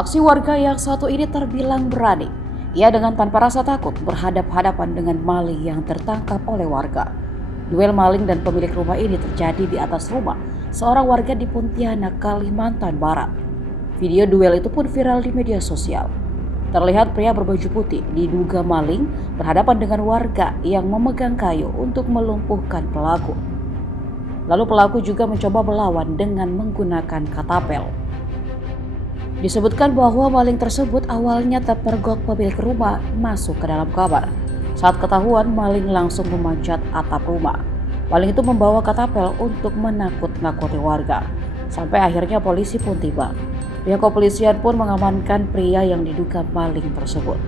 Aksi warga yang satu ini terbilang berani. Ia dengan tanpa rasa takut berhadap-hadapan dengan maling yang tertangkap oleh warga. Duel maling dan pemilik rumah ini terjadi di atas rumah seorang warga di Pontianak, Kalimantan Barat. Video duel itu pun viral di media sosial. Terlihat pria berbaju putih diduga maling berhadapan dengan warga yang memegang kayu untuk melumpuhkan pelaku. Lalu pelaku juga mencoba melawan dengan menggunakan katapel. Disebutkan bahwa maling tersebut awalnya terpergok pemilik rumah masuk ke dalam kamar. Saat ketahuan, maling langsung memanjat atap rumah. Maling itu membawa katapel untuk menakut-nakuti warga. Sampai akhirnya polisi pun tiba. Pihak kepolisian pun mengamankan pria yang diduga maling tersebut.